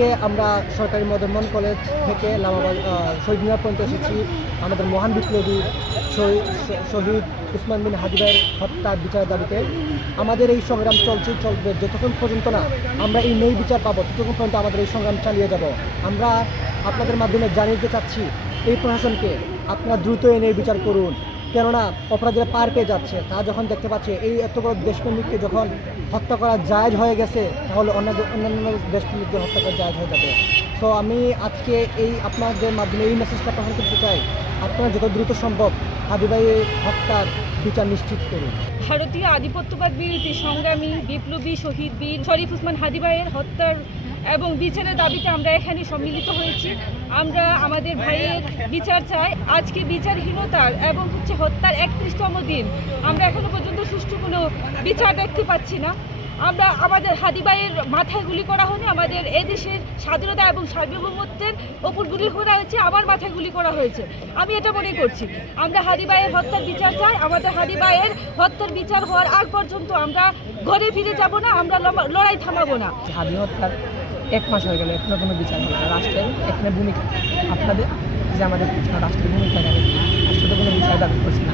আজকে আমরা সরকারি মদন কলেজ থেকে লামাবাদ শহীদ মিনার পর্যন্ত এসেছি আমাদের মহান বিপ্লবী শহীদ উসমান বিন হাদি ভাইয়ের হত্যার বিচারের দাবিতে। আমাদের এই সংগ্রাম চলবে যতক্ষণ পর্যন্ত না আমরা এই ন্যায় বিচার পাবো, ততক্ষণ পর্যন্ত আমাদের এই সংগ্রাম চালিয়ে যাব। আমরা আপনাদের মাধ্যমে জানিয়ে দিতে চাচ্ছি এই প্রশাসনকে, আপনারা দ্রুত এই ন্যায় বিচার করুন। কেননা অপরাধীরা পার পেয়ে যাচ্ছে, তারা যখন দেখতে পাচ্ছে এই এত বড় দেশপ্রেমিককে যখন হত্যা করা জায়েজ হয়ে গেছে, তাহলে অন্যান্য দেশপ্রেমিকদের হত্যা করা জায়েজ হয়ে যাবে। সো আমি আজকে এই আপনাদের মাধ্যমে এই মেসেজটা প্রচার করতে চাই, আপনারা যত দ্রুত সম্ভব হাদি ভাইয়ের হত্যার বিচার নিশ্চিত করুন। ভারতীয় আধিপত্যবাদ বিরোধী সংগ্রামী বিপ্লবী শহীদ বীর শরীফ উসমান হাদি ভাইয়ের হত্যার এবং বিচারের দাবিতে আমরা এখানে সম্মিলিত হয়েছি। আমরা আমাদের ভাইয়ের বিচার চাই। আজকে বিচারহীনতার এবং হত্যার 31তম দিন, আমরা এখনো পর্যন্ত সুষ্ঠু কোনো বিচার দেখতে পাচ্ছি না। আমরা আমাদের হাদি ভাইয়ের মাথায় গুলি করা হয়নি, আমাদের এদেশের স্বাধীনতা এবং সার্বভৌমত্বের ওপর গুলি করা হয়েছে, আমার মাথায় গুলি করা হয়েছে। আমি এটা মনে করছি আমরা হাদি ভাইয়ের হত্যার বিচার চাই। আমাদের হাদি ভাইয়ের হত্যার বিচার হওয়ার আগ পর্যন্ত আমরা ঘরে ফিরে যাব না, আমরা লড়াই থামাবো না। হাদি হত্যার 1 মাস হয়ে গেল, এখনো কোনো বিচার হলো না। রাষ্ট্রের এখানে ভূমিকা আপনাদের যে আমাদের প্রশ্ন, রাষ্ট্রের ভূমিকা জানে, রাষ্ট্র তো কোনো বিচার দাবি করছে না।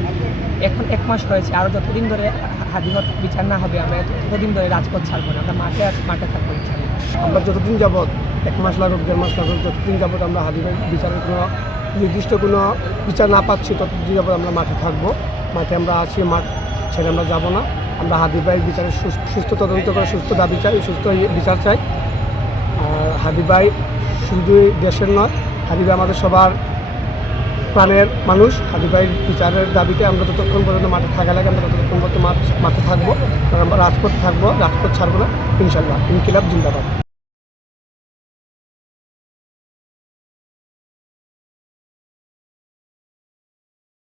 এখন 1 মাস হয়েছে, আরও যতদিন ধরে হাদি হত্যার বিচার না হবে আমরা ততদিন ধরে রাজপথ ছাড়বো না, আমরা মাঠে থাকবো ইনশাআল্লাহ। আমরা যতদিন যাবৎ 1 মাস লাগুক 1.5 মাস লাগুক, যতদিন যাবৎ আমরা হাদি ভাই বিচারের কোনো নির্দিষ্ট কোনো বিচার না পাচ্ছি, ততদিন যাবৎ আমরা মাঠে থাকবো। মাঠে আমরা আছি, মাঠ ছেড়ে আমরা যাবো না। আমরা হাদি ভাইয়ের বিচারের সুস্থ তদন্ত করে সুস্থ দাবি চাই, সুস্থ বিচার চাই। আর হাদি ভাই শুধু দেশের নয়, হাদি ভাই আমাদের সবার প্রাণের মানুষ। হাদি ভাইয়ের বিচারের দাবিতে আমরা যতক্ষণ পর্যন্ত মাঠে থাকা লাগে আমরা ততক্ষণ পর্যন্ত মাঠে থাকবো, কারণ আমরা রাজপথ থাকবো, রাজপথ ছাড়বো না ইনশাল্লাহ। ইনকিলাব জিন্দাবাদ।